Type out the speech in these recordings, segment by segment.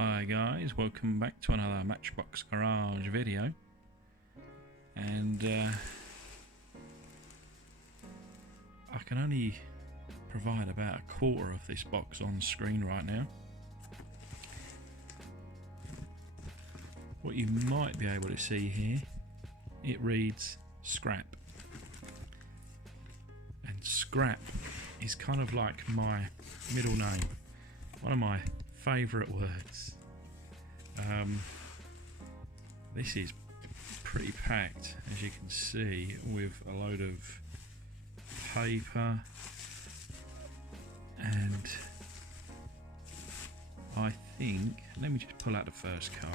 Hi guys, welcome back to another Matchbox Garage video, and I can only provide about a quarter of this box on screen right now. What you might be able to see here, it reads scrap, and scrap is kind of like my middle name, one of my favourite words. This is pretty packed, as you can see, with a load of paper, and I think, let me just pull out the first car.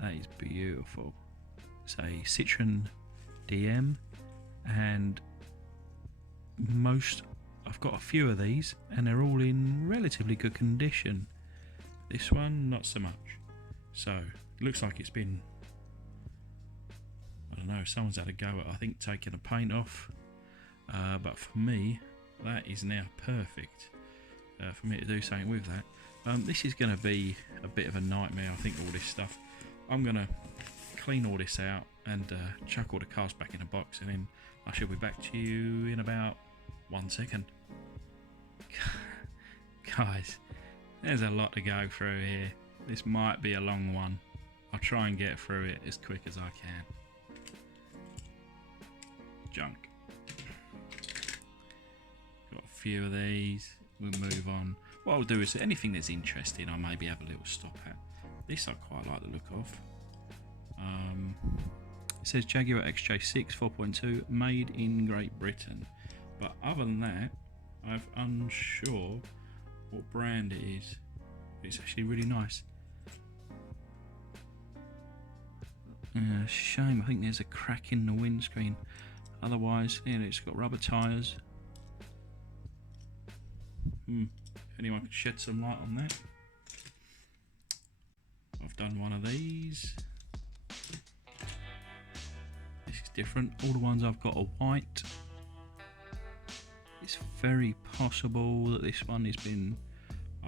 That is beautiful. It's a Citroen DM, and I've got a few of these and they're all in relatively good condition. This one not so much. So it looks like it's been, I don't know, someone's had a go at, I think, taking the paint off, but for me that is now perfect for me to do something with that. This is going to be a bit of a nightmare, I think, all this stuff. I'm going to clean all this out and chuck all the cars back in a box, and then I shall be back to you in about 1 second. Guys, there's a lot to go through here. This might be a long one. I'll try and get through it as quick as I can. Junk. Got a few of these. We'll move on. What I'll do is anything that's interesting I maybe have a little stop at. This I quite like the look of. It says Jaguar XJ6 4.2 made in Great Britain. But other than that, I'm unsure what brand it is. It's actually really nice. Shame, I think there's a crack in the windscreen. Otherwise, yeah, it's got rubber tyres. If anyone could shed some light on that. I've done one of these. This is different. All the ones I've got are white. It's very possible that this one has been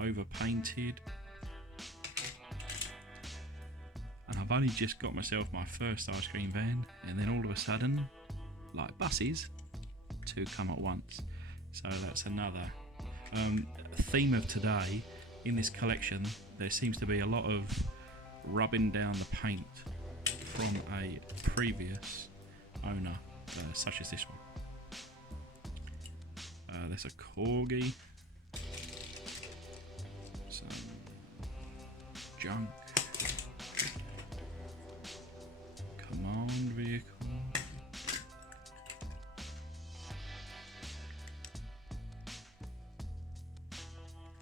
overpainted, and I've only just got myself my first ice cream van, and then all of a sudden, like buses, two come at once. So that's another theme of today. In this collection, there seems to be a lot of rubbing down the paint from a previous owner, such as this one. There's a Corgi, some junk, command vehicle,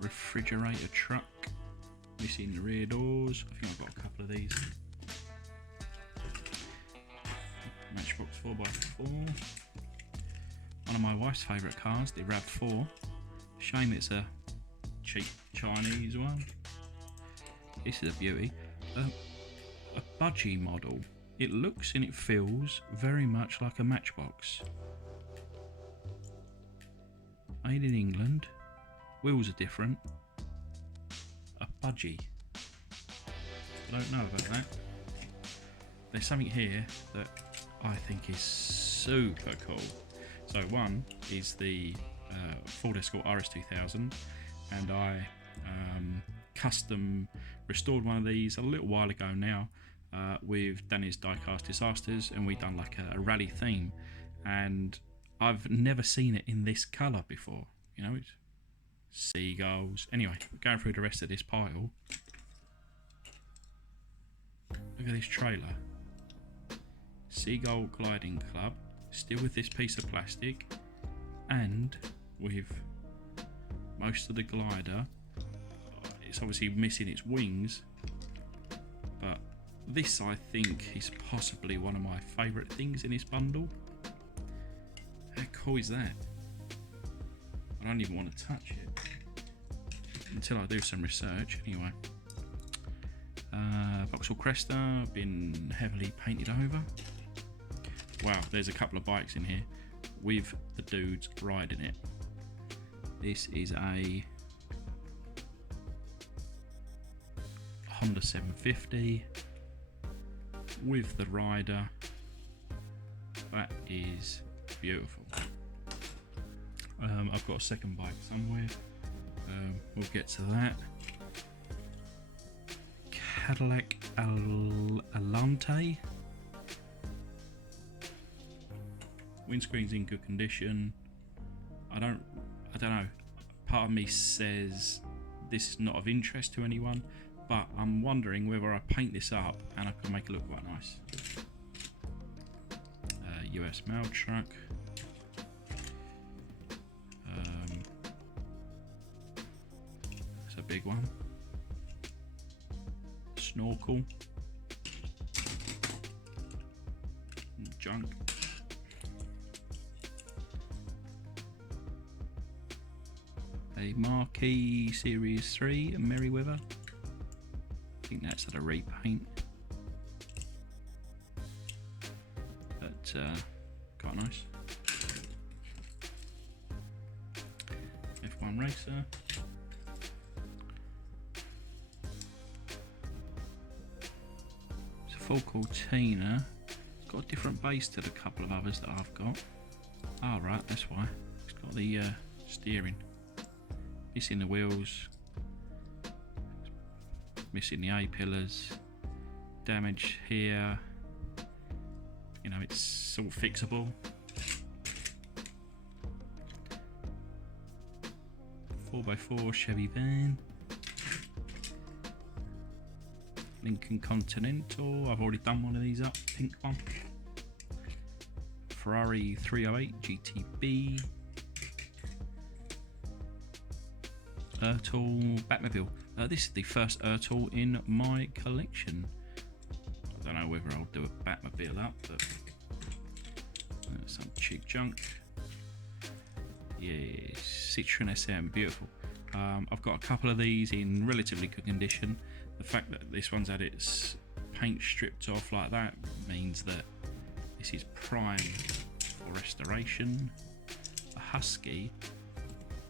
refrigerator truck, missing the rear doors. I think I've got a couple of these. Matchbox 4x4. One of my wife's favourite cars, the RAV4. Shame it's a cheap Chinese one. This is a beauty. A budgie model. It looks and it feels very much like a Matchbox. Made in England. Wheels are different. A budgie. I don't know about that. There's something here that I think is super cool. So one is the Ford Escort Rs 2000, and I custom restored one of these a little while ago now with Danny's Diecast Disasters, and we done like a rally theme, and I've never seen it in this colour before. You know, it's seagulls. Anyway, going through the rest of this pile. Look at this trailer. Seagull Gliding Club. Still with this piece of plastic, and with most of the glider. It's obviously missing its wings, but this, I think, is possibly one of my favourite things in this bundle. How cool is that? I don't even want to touch it until I do some research. Anyway, Vauxhall Cresta, been heavily painted over. Wow, there's a couple of bikes in here with the dudes riding it. This is a Honda 750 with the rider. That is beautiful. I've got a second bike somewhere. We'll get to that. Cadillac Ambulance. Windscreen's in good condition. I don't know. Part of me says this is not of interest to anyone, but I'm wondering whether I paint this up and I can make it look quite nice. US mail truck. It's a big one. Snorkel. Junk. A Marquee Series 3 Merryweather. I think that's at a repaint. But quite nice. F1 racer. It's a full Cortina. It's got a different base to the couple of others that I've got. Oh right, that's why. It's got the steering. Missing the wheels. Missing the A-pillars. Damage here. You know, it's all fixable. Four by 4 Chevy van. Lincoln Continental. I've already done one of these up. Pink one. Ferrari 308 GTB. Ertl Batmobile. This is the first Ertl in my collection. I don't know whether I'll do a Batmobile up, but some cheap junk. Yeah, Citroen SM, beautiful. I've got a couple of these in relatively good condition. The fact that this one's had its paint stripped off like that means that this is prime for restoration. A Husky.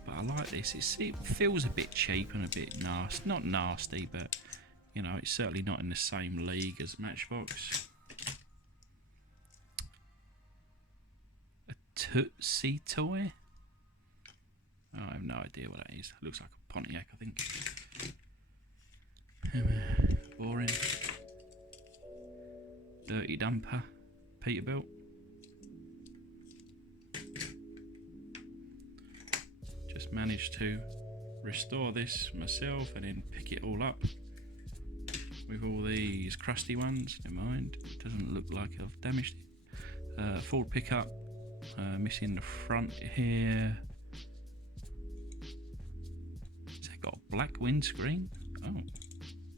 But I like this. It feels a bit cheap and a bit nasty. Not nasty, but you know, it's certainly not in the same league as Matchbox. A Tootsie toy. Oh, I have no idea what that is. It looks like a Pontiac, I think. Boring. Dirty dumper. Peterbilt. Just managed to restore this myself and then pick it all up with all these crusty ones. Never mind, it doesn't look like I've damaged it. Ford pickup, missing the front here. Has it got a black windscreen? Oh,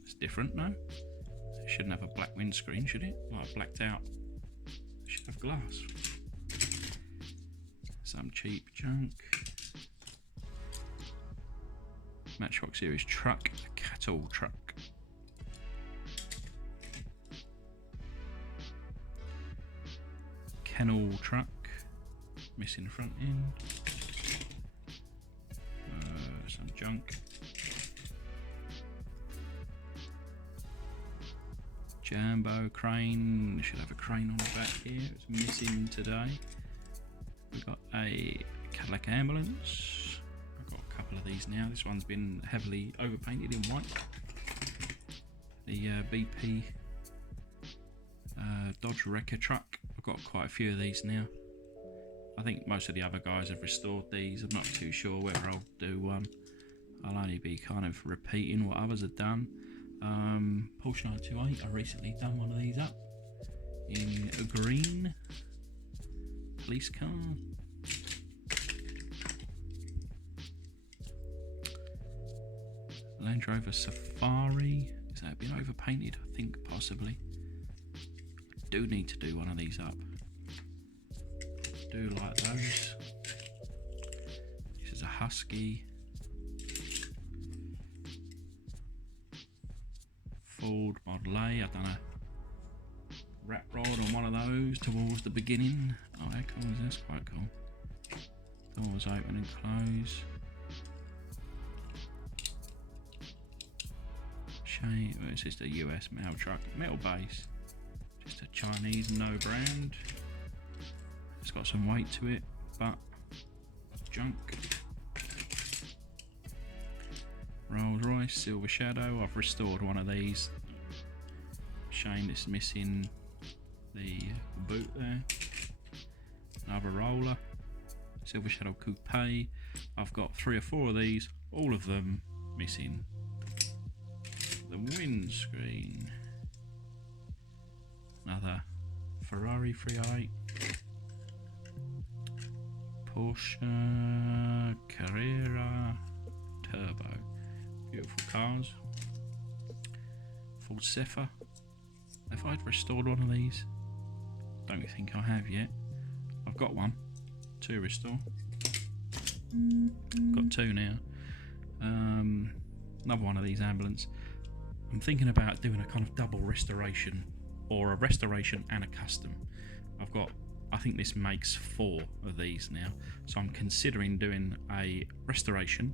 it's different, no? It shouldn't have a black windscreen, should it? Like blacked out. It should have glass. Some cheap junk. Matchbox Series truck, a cattle truck. Kennel truck, missing the front end. Some junk. Jumbo crane, should have a crane on the back here, it's missing today. We've got a Cadillac Ambulance. Couple of these now. This one's been heavily overpainted in white. The BP Dodge Wrecker truck. I've got quite a few of these now. I think most of the other guys have restored these. I'm not too sure whether I'll do one. I'll only be kind of repeating what others have done. Porsche 928. I recently done one of these up in a green police car. Land Rover Safari. Has that been overpainted? I think possibly. I do need to do one of these up. I do like those. This is a Husky. Ford Model A. I done a wrap rod on one of those towards the beginning. Oh, how cool is this? Quite cool. Doors open and close. Shame, it's just a US mail truck, metal base, just a Chinese no brand. It's got some weight to it, but junk. Rolls-Royce Silver Shadow. I've restored one of these. Shame it's missing the boot there. Another roller. Silver Shadow Coupe. I've got 3 or 4 of these, all of them missing the windscreen. Another Ferrari 308. Porsche Carrera Turbo. Beautiful cars. Ford Zephyr. If I'd restored one of these, don't think I have yet. I've got one to restore. Got 2 now. Another one of these ambulance. I'm thinking about doing a kind of double restoration, or a restoration and a custom. I think this makes 4 of these now, so I'm considering doing a restoration,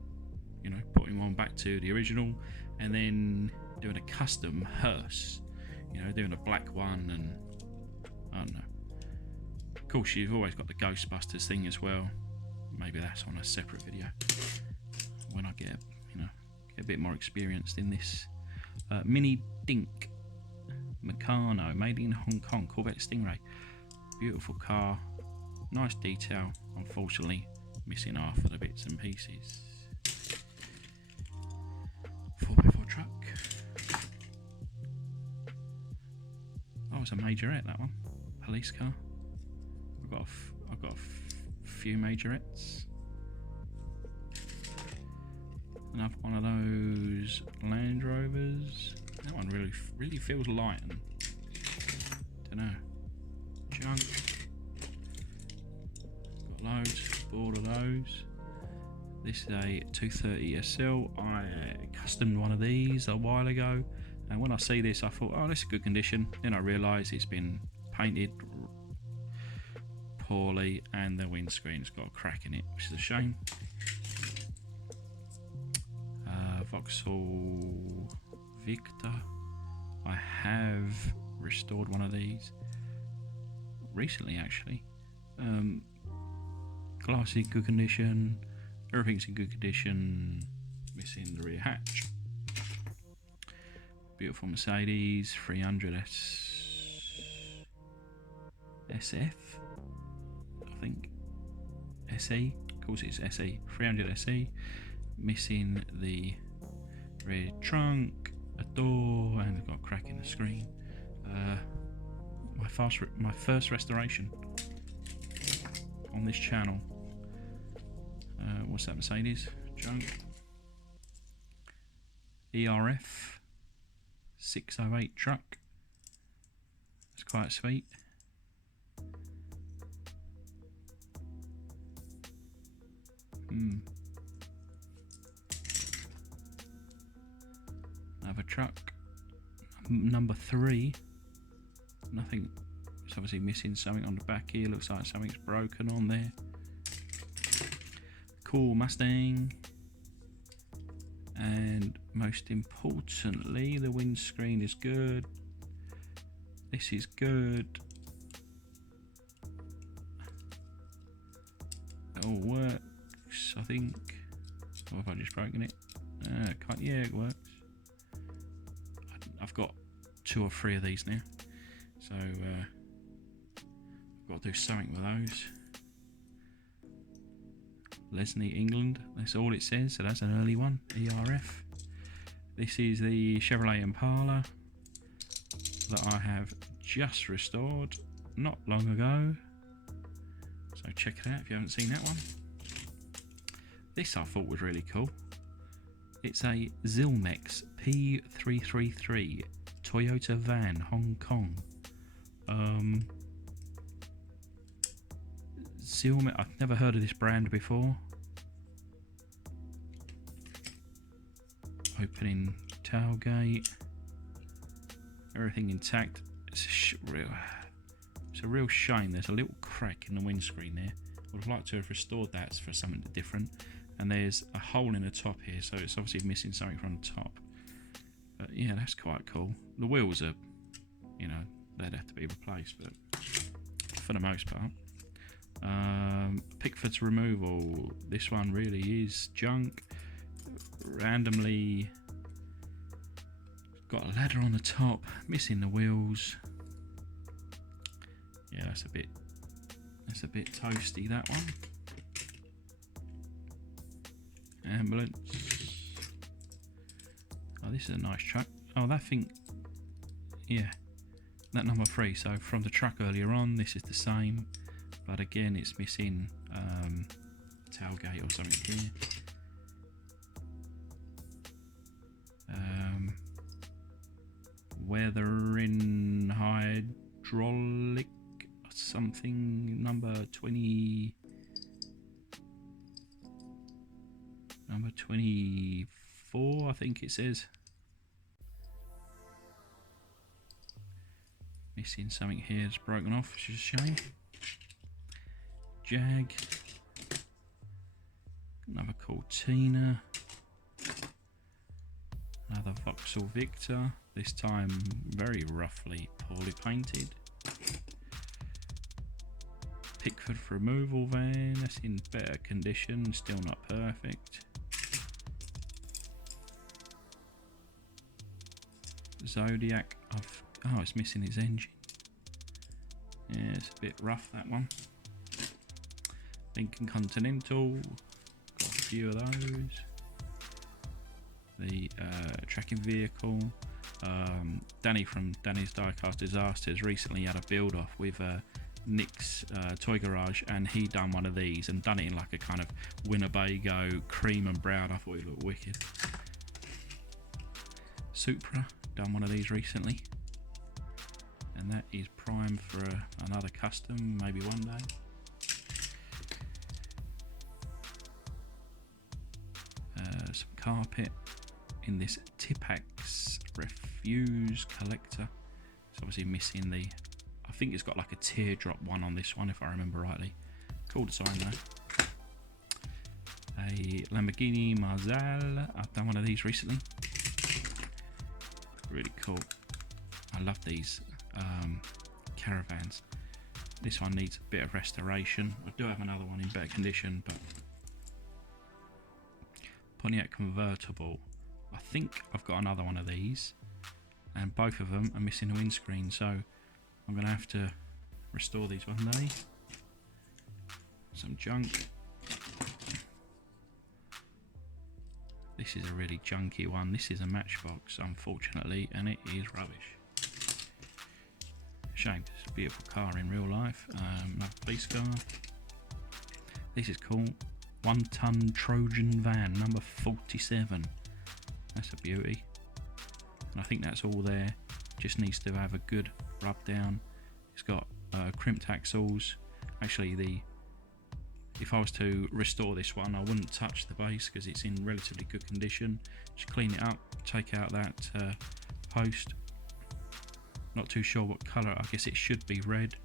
you know, putting one back to the original, and then doing a custom hearse, you know, doing a black one, and I don't know. Of course, you've always got the Ghostbusters thing as well. Maybe that's on a separate video when I get a bit more experienced in this. Mini Dink Meccano, made in Hong Kong, Corvette Stingray. Beautiful car, nice detail. Unfortunately, missing half of the bits and pieces. 4x4 truck. Oh, it's a majorette, that one. Police car. I've got a few majorettes. Another one of those Land Rovers. That one really feels light. And don't know. Junk. Got loads. Bored of those. This is a 230 SL. I customed one of these a while ago, and when I see this, I thought, oh, this is good condition. Then I realised it's been painted poorly, and the windscreen's got a crack in it, which is a shame. Voxel Victor. I have restored one of these recently, actually. Glass in good condition, everything's in good condition, missing the rear hatch. Beautiful Mercedes 300 SF, I think. SE, of course it's SE, 300 SE, missing the rear trunk, a door, and it's got a crack in the screen. My first restoration on this channel. What's that Mercedes? Junk. ERF 608 truck. It's quite sweet. Another truck. Number 3. Nothing. It's obviously missing something on the back here. Looks like something's broken on there. Cool Mustang. And most importantly, the windscreen is good. This is good. It all works, I think. Or have I just broken it? Yeah, it works. I've got 2 or 3 of these now, so I've got to do something with those. Lesney, England, that's all it says, so that's an early one. ERF. This is the Chevrolet Impala that I have just restored not long ago, so check it out if you haven't seen that one. This I thought was really cool. It's a Zilmex P333 Toyota van, Hong Kong. Zilmex, I've never heard of this brand before. Opening tailgate, everything intact. It's a real shame. There's a little crack in the windscreen there. I would have liked to have restored that for something different. And there's a hole in the top here, so it's obviously missing something from the top. But yeah, that's quite cool. The wheels are, you know, they'd have to be replaced, but for the most part. Pickford's removal. This one really is junk. Randomly got a ladder on the top, missing the wheels. Yeah, that's a bit toasty, that one. Ambulance. Oh, this is a nice truck. Oh, that thing, yeah, that number 3. So from the truck earlier on, this is the same, but again, it's missing tailgate or something here. Weathering hydraulic something, number 20. Number 24, I think it says. Missing something here, it's broken off, which is a shame. Jag. Another Cortina. Another Voxel Victor, this time very roughly, poorly painted. Pickford removal van, that's in better condition, still not perfect. Zodiac, oh, it's missing its engine. Yeah, it's a bit rough, that one. Lincoln Continental, got a few of those. The tracking vehicle. Danny from Danny's Diecast Disasters recently had a build off with Nick's Toy Garage, and he done one of these and done it in like a kind of Winnebago cream and brown. I thought it looked wicked. Supra done one of these recently, and that is prime for another custom, maybe one day. Some carpet in this Tipax refuse collector. It's obviously missing the, I think it's got like a teardrop one on this one if I remember rightly. Cool design though. A Lamborghini Marzal, I've done one of these recently. Really cool. I love these caravans. This one needs a bit of restoration. I do have another one in better condition, but Pontiac Convertible. I think I've got another one of these, and both of them are missing a windscreen, so I'm going to have to restore these one day. Some junk. This is a really junky one. This is a Matchbox, unfortunately, and it is rubbish. Shame, it's a beautiful car in real life. Another police car. This is cool. 1-ton Trojan van, number 47. That's a beauty. And I think that's all there. Just needs to have a good rub down. It's got crimped axles. Actually, if I was to restore this one, I wouldn't touch the base because it's in relatively good condition. Just clean it up, take out that post. Not too sure what colour. I guess it should be red.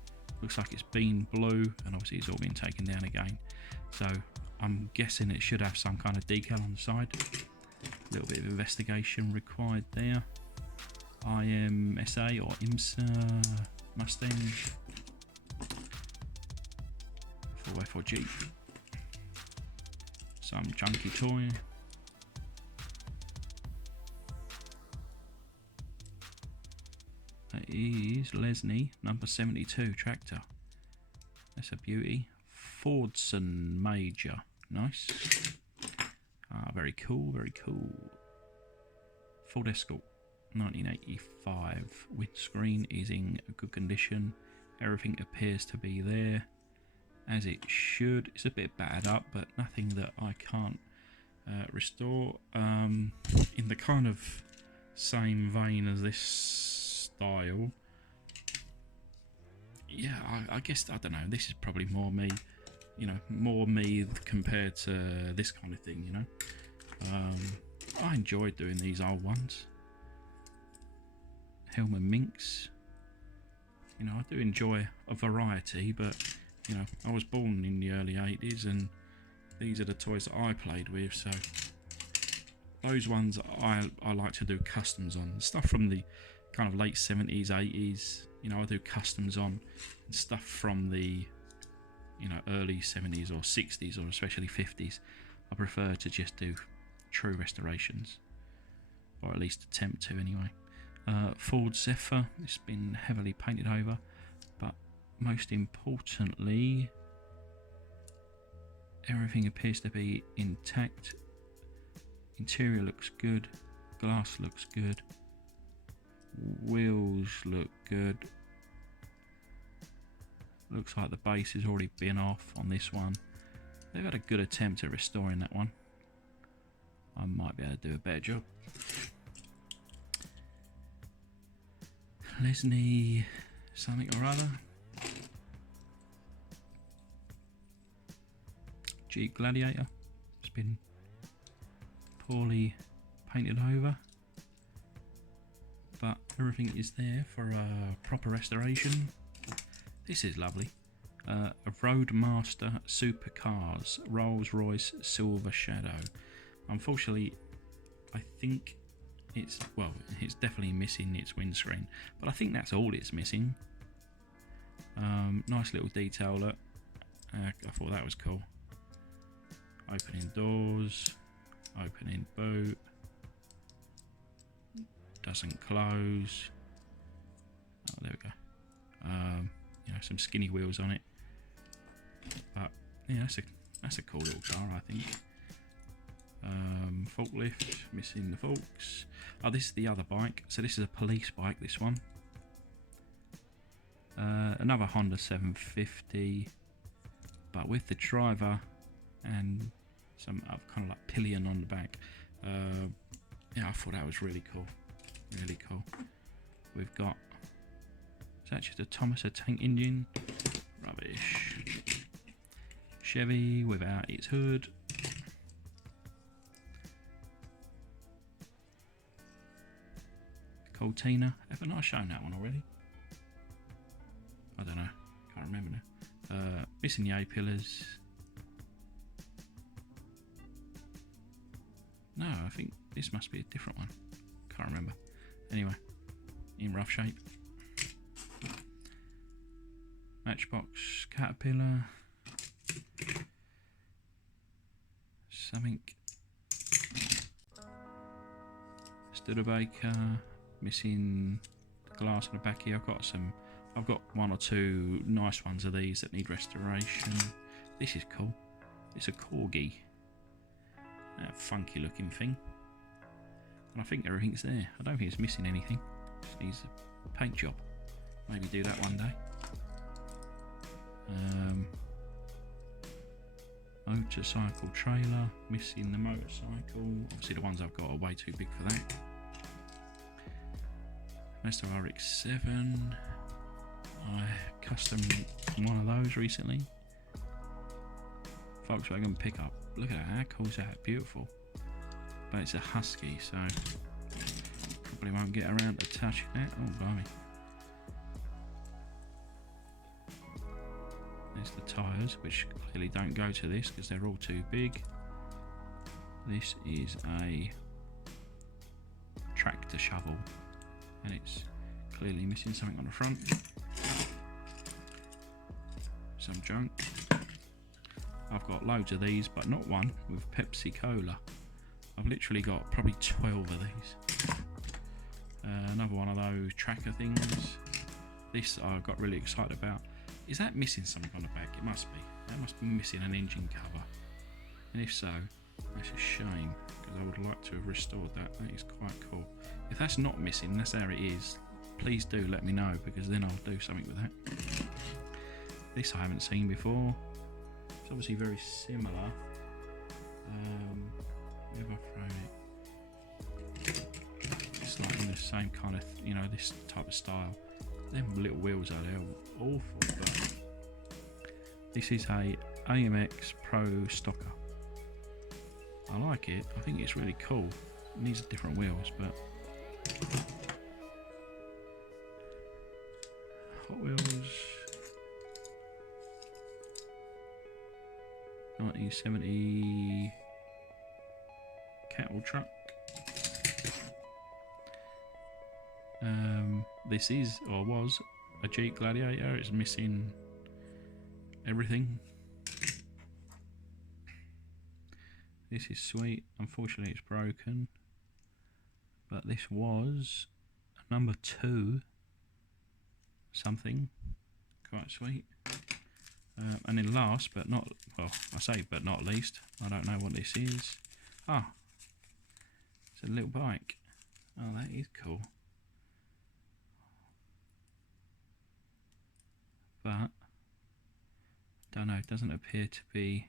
Looks like it's been blue, and obviously it's all been taken down again. So I'm guessing it should have some kind of decal on the side. A little bit of investigation required there. IMSA or IMSA Mustang 4x4 Jeep. Some junky toy. That is Lesney number 72 tractor. That's a beauty. Fordson Major. Nice. Very cool, very cool. Ford Escort 1985. Windscreen is in good condition. Everything appears to be there as it should. It's a bit battered up, but nothing that I can't restore. In the kind of same vein as this style. Yeah, I guess, I don't know, this is probably more me, you know, more me compared to this kind of thing, you know. I enjoyed doing these old ones. Helmer Minx. You know, I do enjoy a variety, but, you know, I was born in the early 80s and these are the toys that I played with, so those ones I like to do customs on. Stuff from the kind of late 70s, 80s, you know, I do customs on. And stuff from the, you know, early 70s or 60s or especially 50s, I prefer to just do true restorations, or at least attempt to anyway. Ford Zephyr, it's been heavily painted over, but most importantly, everything appears to be intact. Interior looks good, glass looks good, wheels look good. Looks like the base has already been off on this one. They've had a good attempt at restoring that one. I might be able to do a better job. Lesney something or other. Jeep Gladiator. It's been poorly painted over, but everything is there for a proper restoration. This is lovely. A Roadmaster Supercars Rolls-Royce Silver Shadow. Unfortunately, I think it's definitely missing its windscreen, but I think that's all it's missing. Nice little detail look. I thought that was cool. Opening doors, opening boot, doesn't close. Oh, there we go. You know, some skinny wheels on it, but yeah, that's a cool little car, I think. Forklift, missing the forks. Oh, this is the other bike. So this is a police bike, this one. Another Honda 750, but with the driver and some kind of like pillion on the back. Yeah, I thought that was really cool. Really cool. We've got, is that just a Thomaser tank engine? Rubbish. Chevy without its hood. Cortina. Haven't I shown that one already? I don't know. Can't remember now. Missing the A-pillars. No, I think this must be a different one. Can't remember. Anyway, in rough shape. Matchbox Caterpillar. Something. Studebaker. Missing the glass on the back here. I've got one or two nice ones of these that need restoration. This is cool. It's a corgi. That funky looking thing. And I think everything's there. I don't think it's missing anything. Just needs a paint job. Maybe do that one day. Motorcycle trailer. Missing the motorcycle. Obviously the ones I've got are way too big for that. Mazda RX-7. I customed one of those recently. Volkswagen pickup. Look at that, how cool is that? Beautiful. But it's a Husky, so probably won't get around to touching that. Oh, blimey. There's the tyres, which clearly don't go to this because they're all too big. This is a tractor shovel, and it's clearly missing something on the front. Some junk. I've got loads of these, but not one with Pepsi Cola. I've literally got probably 12 of these. Another one of those tracker things. This I got really excited about. Is that missing something on the back? It must be. That must be missing an engine cover. And if so, that's a shame, because I would like to have restored that. That is quite cool. If that's not missing, that's how it is, please do let me know, because then I'll do something with that. This I haven't seen before. It's obviously very similar. Where have I thrown it? It's like in the same kind of, you know, this type of style. Them little wheels are there awful. But this is a AMX Pro Stocker. I like it. I think it's really cool. It needs different wheels, but Hot Wheels 1970 cattle truck. This is, or was, a Jeep Gladiator. It's missing everything. This is sweet. Unfortunately it's broken, but this was a number 2 something, quite sweet. And then last but not, well, I say but not least, I don't know what this is. Ah, it's a little bike. Oh, that is cool. But don't know, it doesn't appear to be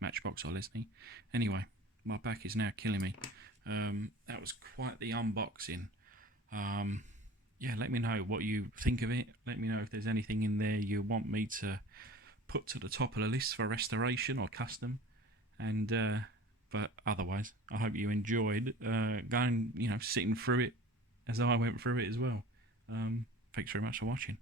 Matchbox or Lesney. Anyway, my back is now killing me. That was quite the unboxing. Yeah, let me know what you think of it. Let me know if there's anything in there you want me to put to the top of the list for restoration or custom. And but otherwise, I hope you enjoyed going, sitting through it as I went through it as well. Thanks very much for watching.